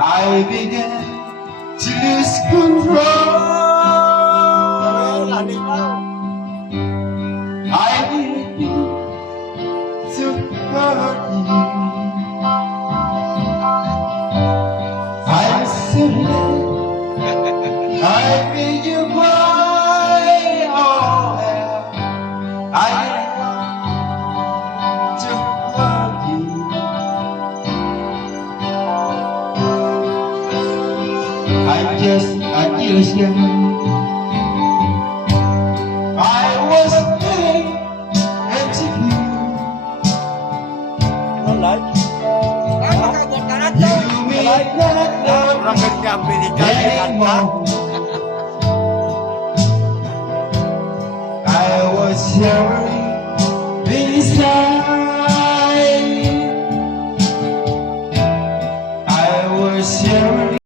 I began to lose control. I didn't mean to hurt you. I'm sorry. I made you cry. Oh, I didn't want to hurt you. I just young. I was getting into you. You made that love anymore. I was shivering inside. I was shivering.